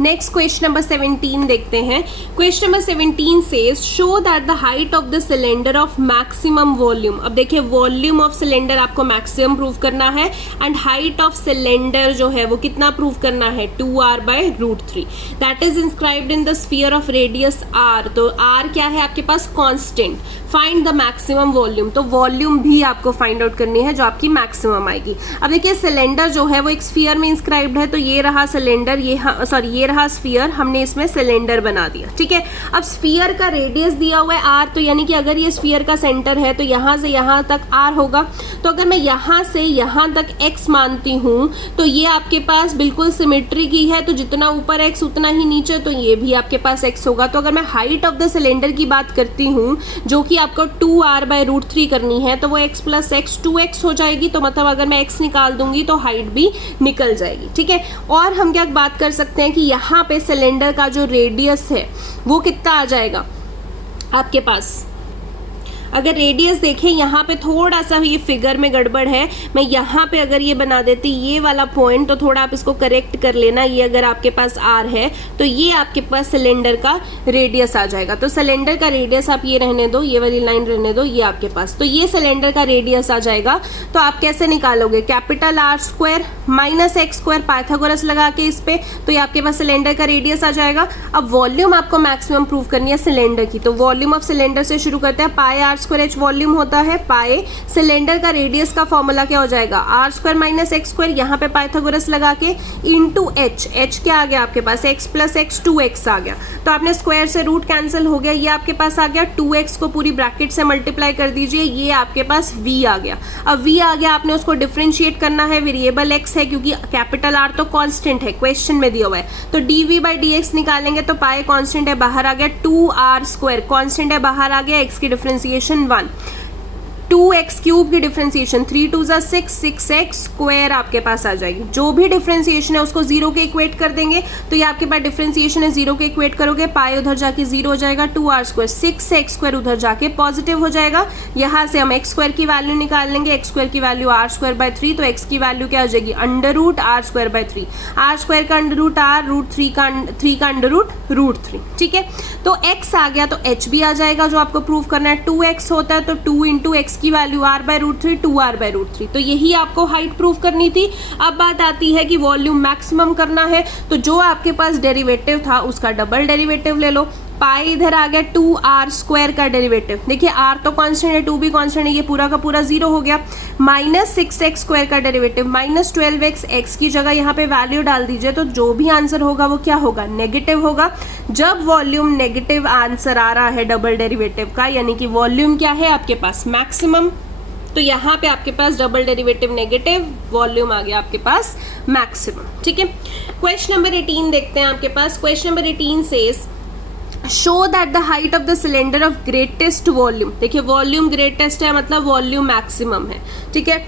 Next question number 17 देखते हैं। Question number 17 says show that the height of the cylinder of maximum volume. अब देखिए volume of cylinder आपको maximum prove करना है एंड हाइट ऑफ सिलेंडर जो है वो कितना प्रूव करना है 2r/√3 that is inscribed in the sphere of radius r। तो r क्या है आपके पास constant. Find the maximum volume, तो वॉल्यूम भी आपको फाइंड आउट करनी है जो आपकी मैक्सिमम आएगी। अब देखिए सिलेंडर जो है वो एक स्फीयर में इंस्क्राइब्ड है, तो ये रहा सिलेंडर, ये रहा स्फीयर, हमने इसमें सिलेंडर बना दिया। ठीक है, अब स्फीयर का रेडियस दिया हुआ है r, तो यानी कि अगर ये स्फीयर का सेंटर है तो यहाँ से यहाँ तक r होगा। तो अगर मैं यहाँ से यहाँ तक x मानती हूँ तो ये आपके पास बिल्कुल सिमेट्री की है, तो जितना ऊपर x उतना ही नीचे, तो ये भी आपके पास x होगा। तो अगर मैं हाइट ऑफ द सिलेंडर की बात करती हूँ जो कि आपको 2r/√3 करनी है, तो वो x + x 2x हो जाएगी। तो मतलब अगर मैं x निकाल दूंगी तो हाइट भी निकल जाएगी। ठीक है, और हम क्या बात कर सकते हैं कि यहाँ पे सिलेंडर का जो रेडियस है वो कितना आ जाएगा आपके पास। अगर रेडियस देखें यहाँ पे थोड़ा सा ये फिगर में गड़बड़ है, मैं यहाँ पे अगर ये बना देती ये वाला पॉइंट, तो थोड़ा आप इसको करेक्ट कर लेना। ये अगर आपके पास r है तो ये आपके पास सिलेंडर का रेडियस आ जाएगा। तो सिलेंडर का रेडियस आप ये रहने दो, ये वाली लाइन रहने दो, ये आपके पास, तो ये सिलेंडर का रेडियस आ जाएगा। तो आप कैसे निकालोगे, capital R² minus x² Pythagoras लगा के इस पे, तो ये आपके पास सिलेंडर का रेडियस आ जाएगा। अब वॉल्यूम आपको मैक्सिमम प्रूव करनी है सिलेंडर की, तो वॉल्यूम ऑफ सिलेंडर से शुरू करते हैं। पाई r² वॉल्यूम होता है, पाई सिलेंडर का रेडियस का फॉर्मूला क्या हो जाएगा r² माइनस x², यहाँ पे पाइथागोरस लगा के इनटू h क्या आ गया आपके पास x + x 2x आ गया। तो आपने स्क्वायर से रूट कैंसिल हो गया, ये आपके पास आ गया 2x को पूरी ब्रैकेट से मल्टीप्लाई कर दीजिए, ये आपके पास v आ गया। अब v आ गया, आपने उसको डिफरेंशिएट करना है, वेरिएबल x है क्योंकि कैपिटल R तो कांस्टेंट है, क्वेश्चन में दिया हुआ है। तो dv/dx निकालेंगे तो पाई कांस्टेंट है, बाहर आ गया 2r² कांस्टेंट है, बाहर आ गया x की डिफरेंशिएशन 1, 2x³ की डिफरेंशिएशन 3 2 6 6x² आपके पास आ जाएगी। जो भी डिफरेंशिएशन है उसको 0 के इक्वेट कर देंगे, तो ये आपके पास डिफरेंशिएशन है, 0 के इक्वेट करोगे, पाई उधर जाके 0 हो जाएगा, 2r², 6x² उधर जाके पॉजिटिव हो जाएगा। यहाँ से हम x² की वैल्यू निकाल लेंगे, x² की वैल्यू r²/3, तो x की वैल्यू क्या हो जाएगी √r²/3, r² का √r, √3 का 3 का √√3। ठीक है, तो x आ गया तो h भी आ जाएगा जो आपको प्रूव करना है। 2x होता है तो 2 × x की वैल्यू r/√3, 2r/√3, तो यही आपको हाइट प्रूव करनी थी। अब बात आती है कि वॉल्यूम मैक्सिमम करना है, तो जो आपके पास डेरिवेटिव था उसका डबल डेरिवेटिव ले लो। पाई इधर आ गया 2r² का डेरिवेटिव, देखिए r तो कांस्टेंट है, 2 भी कांस्टेंट है, ये पूरा का पूरा 0 हो गया। माइनस 6x² का डेरिवेटिव माइनस 12x, x की जगह यहाँ पे वैल्यू डाल दीजिए, तो जो भी आंसर होगा वो क्या होगा, नेगेटिव होगा। जब वॉल्यूम नेगेटिव आंसर आ रहा है डबल डेरिवेटिव का, यानी कि वॉल्यूम क्या है आपके पास मैक्सिमम, तो यहाँ पे आपके पास डबल डेरिवेटिव नेगेटिव, वॉल्यूम आ गया आपके पास मैक्सिमम। ठीक है, क्वेश्चन नंबर 18 देखते हैं आपके पास। Question number 18 says show that the height of the cylinder of greatest volume, देखिए वॉल्यूम ग्रेटेस्ट है मतलब वॉल्यूम मैक्सिमम है। ठीक है,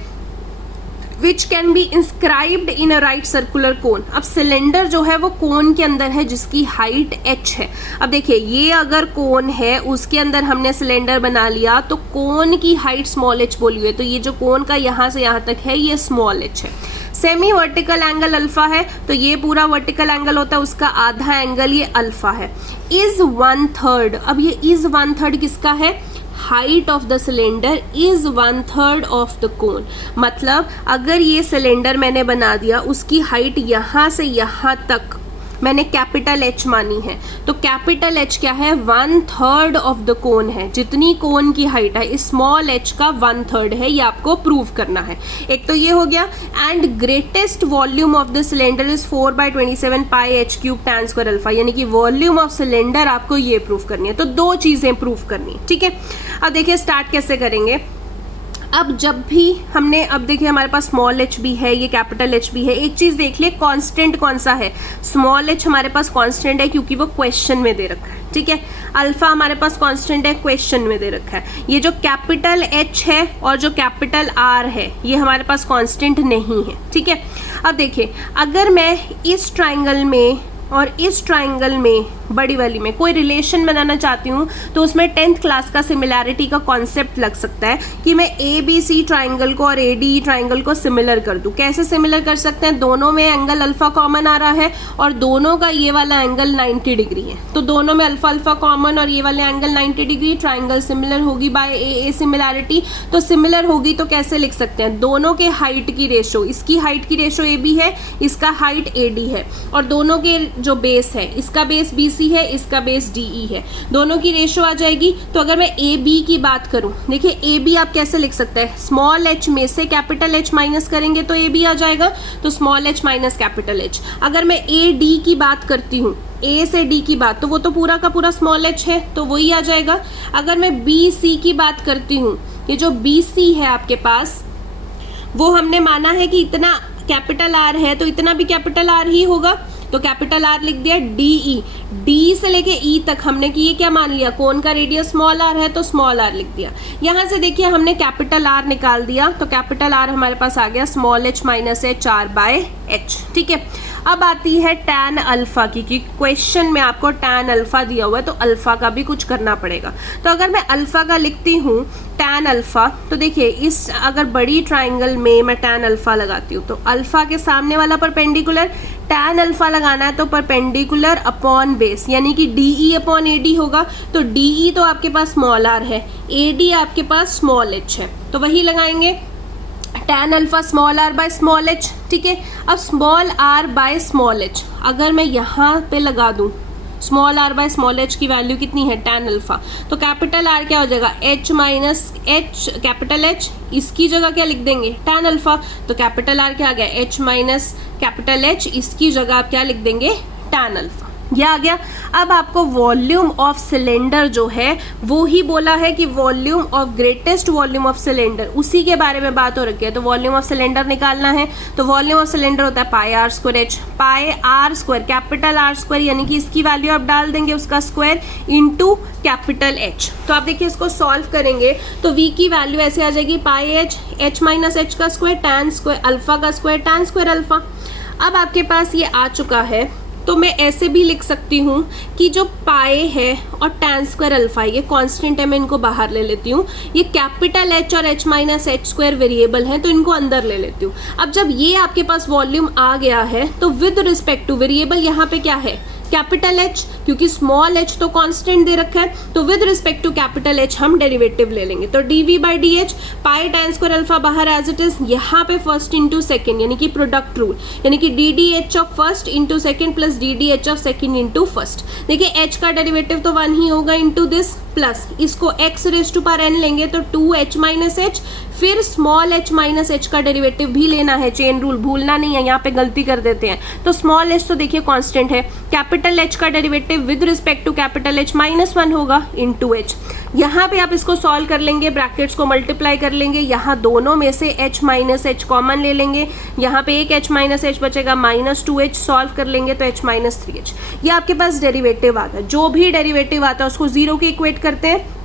which can be inscribed in a right circular cone. अब सिलेंडर जो है वो कोन के अंदर है जिसकी हाइट h है। अब देखिए ये अगर कोन है उसके अंदर हमने सिलेंडर बना लिया, तो कोन की हाइट स्मॉल h बोली हुई है, तो ये जो कोन का यहाँ से यहाँ तक है ये स्मॉल h है। सेमी वर्टिकल एंगल अल्फा है, तो ये पूरा वर्टिकल एंगल होता है, उसका आधा एंगल ये अल्फा है। इज 1/3, अब ये इज 1/3 किसका है, height of the cylinder is 1/3 of the cone. मतलब अगर ये सिलेंडर मैंने बना दिया, उसकी हाइट यहाँ से यहाँ तक मैंने कैपिटल H मानी है, तो कैपिटल H क्या है 1/3 ऑफ द कोन है। जितनी कोन की हाइट है स्मॉल h का 1/3 है, ये आपको प्रूव करना है। एक तो ये हो गया, and greatest volume of the cylinder is 4/27 pi h³ tan² alpha, यानी कि वॉल्यूम ऑफ सिलेंडर आपको ये प्रूव करनी है। तो दो चीजें प्रूव करनी है। ठीक है, अब देखिए स्टार्ट कैसे करेंगे। अब जब भी हमने, अब देखिए हमारे पास स्मॉल h भी है, ये कैपिटल H भी है। एक चीज देख लिए कांस्टेंट कौन सा है, स्मॉल h हमारे पास कांस्टेंट है क्योंकि वो क्वेश्चन में दे रखा है। ठीक है, अल्फा हमारे पास कांस्टेंट है, क्वेश्चन में दे रखा है। ये जो कैपिटल H है और जो कैपिटल R है ये हमारे पास कांस्टेंट नहीं है। ठीक है, अब देखिए अगर मैं इस ट्राइंगल में और इस ट्राइंगल में, बड़ी वाली में कोई रिलेशन बनाना चाहती हूँ तो उसमें 10th क्लास का सिमिलैरिटी का कॉन्सेप्ट लग सकता है कि मैं ABC ट्राइंगल को और ADE ट्राइंगल को सिमिलर कर दूँ। कैसे सिमिलर कर सकते हैं? दोनों में एंगल अल्फा कॉमन आ रहा है और दोनों का ये वाला एंगल 90 डिग्री है, तो दोनों में अल्फा अल्फा कॉमन और ये वाले एंगल 90 डिग्री, ट्राइंगल सिमिलर होगी बाय AA सिमिलैरिटी। तो सिमिलर होगी तो कैसे लिख सकते हैं? दोनों के हाइट की रेशो, इसकी हाइट की रेशो AB है, इसका हाइट AD है, और दोनों के जो बेस है, इसका बेस BC है, इसका बेस DE है, दोनों की रेशो आ जाएगी। तो अगर मैं AB की बात करूं, देखिए AB आप कैसे लिख सकते हैं? स्मॉल h में से कैपिटल H माइनस करेंगे तो AB आ जाएगा, तो small h minus capital H। अगर मैं AD की बात करती हूँ, A से D की बात, तो वो तो पूरा का पूरा स्मॉल h है, तो वही आ जाएगा। अगर मैं BC की बात करती हूँ, ये जो BC है आपके पास, वो हमने माना है कि इतना कैपिटल R है तो इतना भी कैपिटल R ही होगा, तो कैपिटल R लिख दिया। DE, D से लेके E तक हमने कि ये क्या मान लिया? कोन का रेडियस स्मॉल r है, तो स्मॉल r लिख दिया। यहाँ से देखिए हमने कैपिटल R निकाल दिया, तो कैपिटल R हमारे पास आ गया small h minus h r by h। ठीक है, अब आती है टैन अल्फा की, कि क्वेश्चन में आपको टैन अल्फा दिया हुआ है तो अल्फा का भी कुछ करना पड़ेगा। तो अगर मैं अल्फा का लिखती हूँ टैन अल्फा, तो देखिए इस अगर बड़ी ट्राइंगल में मैं टैन अल्फा लगाती हूँ तो अल्फा के सामने वाला परपेंडिकुलर, टैन अल्फा लगाना है तो परपेंडिकुलर अपॉन बेस, यानी कि DE अपॉन AD होगा। तो DE तो आपके पास स्मॉल r है, AD आपके पास स्मॉल h है, तो वही लगाएंगे tan alpha small r by small h। ठीक है, अब small r by small h अगर मैं यहाँ पे लगा दूँ, small r by small h की वैल्यू कितनी है? टैन अल्फा, तो कैपिटल R क्या हो जाएगा? h minus h capital H, इसकी जगह क्या लिख देंगे? टैन अल्फा, तो कैपिटल R क्या आ गया? h माइनस कैपिटल H, इसकी जगह आप क्या लिख देंगे? Tan alpha. यह आ गया। अब आपको वॉल्यूम ऑफ सिलेंडर जो है वो ही बोला है कि volume of greatest volume of cylinder, उसी के बारे में बात हो रखी है। तो वॉल्यूम ऑफ सिलेंडर निकालना है, तो वॉल्यूम ऑफ सिलेंडर होता है pi R square H, pi R square capital R square, यानी कि इसकी वैल्यू आप डाल देंगे उसका स्क्वायर इंटू कैपिटल एच। तो आप देखिए इसको सॉल्व करेंगे तो v की वैल्यू ऐसे आ जाएगी पाई एच, एच माइनस एच का स्क्वायर, टैन स्क्वायर अल्फा का स्क्वायर, टैन स्क्वायर अल्फा। अब आपके पास ये आ चुका है, तो मैं ऐसे भी लिख सकती हूँ कि जो पाए है और टैन स्क्वायर अल्फा ये कांस्टेंट है, मैं इनको बाहर ले लेती हूँ। ये कैपिटल एच और H minus H square variable है, तो इनको अंदर ले लेती हूँ। अब जब ये आपके पास वॉल्यूम आ गया है तो विद रिस्पेक्ट टू वेरिएबल यहाँ पे क्या है? कैपिटल एच, क्योंकि स्मॉल एच तो कांस्टेंट दे रखा है, तो with respect to capital H हम डेरिवेटिव ले लेंगे। तो D V by D H, pi tan square alpha बाहर एज इट इज, यहाँ पे फर्स्ट इंटू सेकेंड यानी कि प्रोडक्ट रूल, यानी कि D D H of first into second plus D D H of second into first. देखिए H का derivative तो 1 ही होगा इंटू दिस, प्लस इसको x raise to power n लेंगे तो 2h माइनस एच, फिर स्मॉल h माइनस एच का डेरिवेटिव भी लेना है, चेन रूल भूलना नहीं है, यहाँ पे गलती कर देते हैं। तो स्मॉल h तो देखिए कांस्टेंट है, कैपिटल h का derivative with respect to capital h minus 1 होगा इंटू h। यहाँ पे आप इसको सॉल्व कर लेंगे, ब्रैकेट्स को मल्टीप्लाई कर लेंगे, यहाँ दोनों में से h माइनस एच कॉमन ले लेंगे, यहाँ पे एक h माइनस एच बचेगा माइनस 2h, सॉल्व कर लेंगे तो h माइनस 3h। ये आपके पास डेरिवेटिव आता है, जो भी डेरिवेटिव आता है उसको जीरो के इक्वेट करते हैं।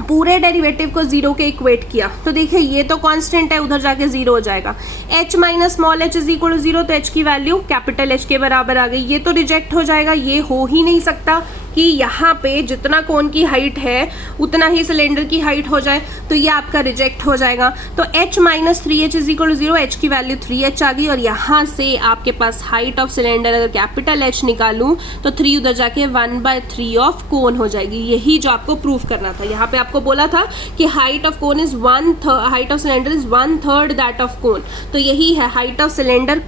पूरे डेरिवेटिव को जीरो के इक्वेट किया तो देखिए ये तो कांस्टेंट है, उधर जाके जीरो हो जाएगा। h minus small h is equal to zero, तो h की वैल्यू कैपिटल H के बराबर आ गई। ये तो रिजेक्ट हो जाएगा, ये हो ही नहीं सकता कि यहाँ पे जितना कोन की हाइट है उतना ही सिलेंडर की हाइट हो जाए, तो ये आपका रिजेक्ट हो जाएगा। तो h minus 3h is equal to zero, h की वैल्यू 3h आ गई, और यहाँ से आपके पास हाइट ऑफ सिलेंडर अगर कैपिटल H निकालूं तो 3 उधर जाके 1/3 ऑफ कोन हो जाएगी। यही जो आपको प्रूफ करना था, यहाँ पे आपको बोला था कि height of cone is height of cylinder is 1/3 that of cone, तो यही है height of cylinder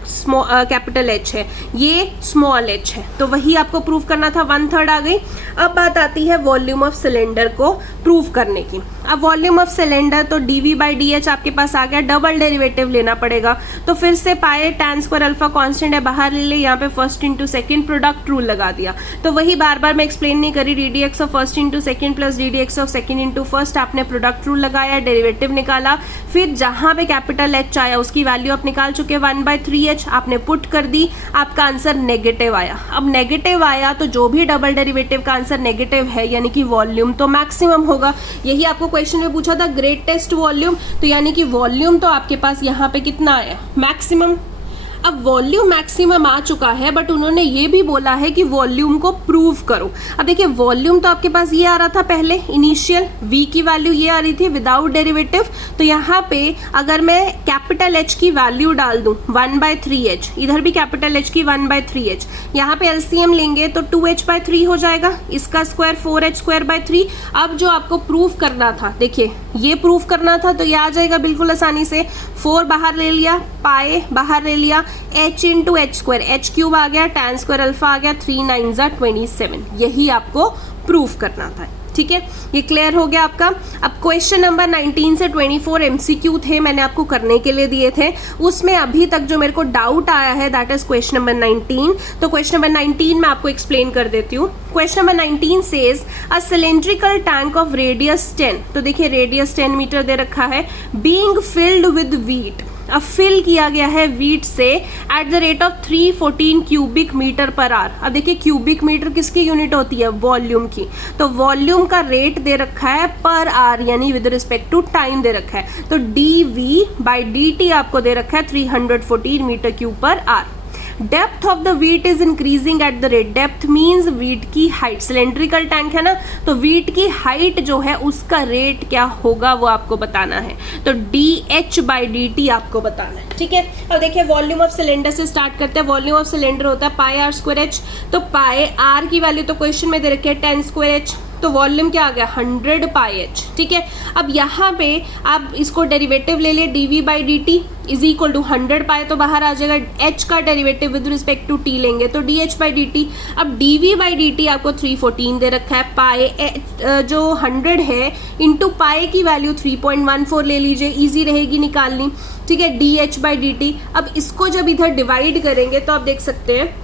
capital H है, ये स्मॉल h है, तो वही आपको प्रूफ करना था, 1/3 आ गई। अब बात आती है वॉल्यूम ऑफ सिलेंडर को प्रूव करने की। अब वॉल्यूम ऑफ सिलेंडर तो dv बाई डी एच आपके पास आ गया, डबल डेरिवेटिव लेना पड़ेगा, तो फिर से पाए टैन स्क्वायर अल्फा कांस्टेंट है बाहर ले ले, यहाँ पे first into second product rule लगा दिया। तो वही बार बार मैं एक्सप्लेन नहीं करी, D D x of first into second plus D D x of second into first, आपने प्रोडक्ट रूल लगाया, डेरिवेटिव निकाला, फिर जहां पे कैपिटल एच आया उसकी वैल्यू आप निकाल चुके 1/3h, आपने पुट कर दी, आपका आंसर नेगेटिव आया। अब नेगेटिव आया तो जो भी डबल डेरिवेटिव का आंसर नेगेटिव है यानी कि वॉल्यूम तो मैक्सिमम होगा। यही आपको क्वेश्चन में पूछा था ग्रेटेस्ट वॉल्यूम, तो यानी कि वॉल्यूम तो आपके पास यहाँ पे कितना आया? मैक्सिमम। अब वॉल्यूम मैक्सिमम आ चुका है, बट उन्होंने ये भी बोला है कि वॉल्यूम को प्रूव करो। अब देखिए वॉल्यूम तो आपके पास ये आ रहा था पहले, इनिशियल v की वैल्यू ये आ रही थी विदाउट डेरिवेटिव, तो यहाँ पे अगर मैं कैपिटल H की वैल्यू डाल दूं 1/3h, इधर भी कैपिटल H की 1/3h, यहाँ पे एलसीएम लेंगे तो 2h/3 हो जाएगा, इसका स्क्वायर 4h²/3। अब जो आपको प्रूफ करना था, देखिए ये प्रूफ करना था तो ये आ जाएगा बिल्कुल आसानी से, 4 बाहर ले लिया, पाए बाहर ले लिया, h इंटू h², h³ आ गया, tan स्क्वायर अल्फा आ गया, 3 9 27, यही आपको प्रूफ करना था। ठीक है, ये क्लियर हो गया आपका। अब क्वेश्चन नंबर 19 से 24 MCQ थे, मैंने आपको करने के लिए दिए थे, उसमें अभी तक जो मेरे को डाउट आया है दैट इज क्वेश्चन नंबर 19। तो क्वेश्चन नंबर 19 मैं आपको एक्सप्लेन कर देती हूँ। Question number 19 says a cylindrical tank of radius 10, तो देखिए रेडियस 10 मीटर दे रखा है, बीइंग फिल्ड विद व्हीट, अब फिल किया गया है व्हीट से at the rate of 314 cubic metre per hour. अब देखिए क्यूबिक मीटर किसकी यूनिट होती है, वॉल्यूम की, तो वॉल्यूम का रेट दे रखा है पर आवर, यानी विद रिस्पेक्ट टू टाइम दे रखा है, तो dv/dt आपको दे रखा है 314 metre cube per hour. Depth of the wheat is increasing at the rate, depth means wheat की हाइट, सिलेंड्रिकल टैंक है ना, तो व्हीट की हाइट जो है उसका रेट क्या होगा वो आपको बताना है, तो dh/dt आपको बताना है। ठीक है, अब देखिए वॉल्यूम ऑफ सिलेंडर से स्टार्ट करते हैं। वॉल्यूम ऑफ सिलेंडर होता है πr²h, तो पाए आर की वैल्यू तो क्वेश्चन में दे रखी है 10²h, तो वॉल्यूम क्या आ गया 100πh। ठीक है, अब यहाँ पे आप इसको डेरिवेटिव ले लिए, dv/dt इज इक्वल टू 100π, तो बाहर आ जाएगा, h का derivative with respect to t लेंगे तो dh/dt। अब dv/dt आपको 314 दे रखा है, पाए जो 100 है इंटू पाए की वैल्यू 3.14 ले लीजिए, इजी रहेगी निकालनी। ठीक है, dh/dt, अब इसको जब इधर डिवाइड करेंगे तो आप देख सकते हैं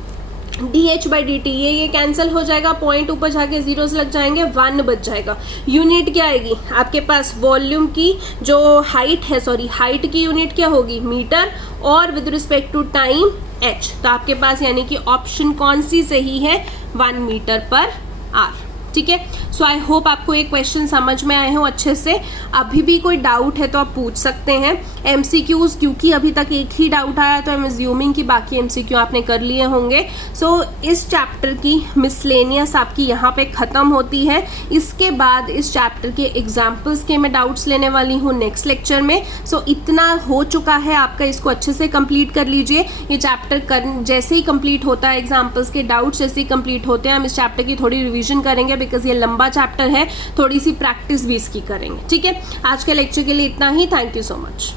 dh/dt ये कैंसिल हो जाएगा, पॉइंट ऊपर जाके जीरोस लग जाएंगे, 1 बच जाएगा। यूनिट क्या आएगी आपके पास, वॉल्यूम की जो हाइट है, हाइट की यूनिट क्या होगी, मीटर, और with respect to time h, तो आपके पास यानी कि ऑप्शन कौन सी सही है, 1 मीटर पर आवर। ठीक है, सो आई होप आपको ये क्वेश्चन समझ में आए हो अच्छे से। अभी भी कोई डाउट है तो आप पूछ सकते हैं। MCQs क्योंकि अभी तक एक ही डाउट आया तो आई एम अज्यूमिंग कि बाकी MCQ आपने कर लिए होंगे। सो इस चैप्टर की मिसलेनियस आपकी यहाँ पे ख़त्म होती है। इसके बाद इस चैप्टर के एग्जाम्पल्स के मैं डाउट्स लेने वाली हूँ नेक्स्ट लेक्चर में। सो इतना हो चुका है आपका, इसको अच्छे से कंप्लीट कर लीजिए। ये चैप्टर जैसे ही कंप्लीट होता है, एग्जाम्पल्स के डाउट्स जैसे ही कंप्लीट होते हैं, हम इस चैप्टर की थोड़ी रिविजन करेंगे बिकॉज ये लंबा चैप्टर है, थोड़ी सी प्रैक्टिस भी इसकी करेंगे। ठीक है, आज के लेक्चर के लिए इतना ही। Thank you so much.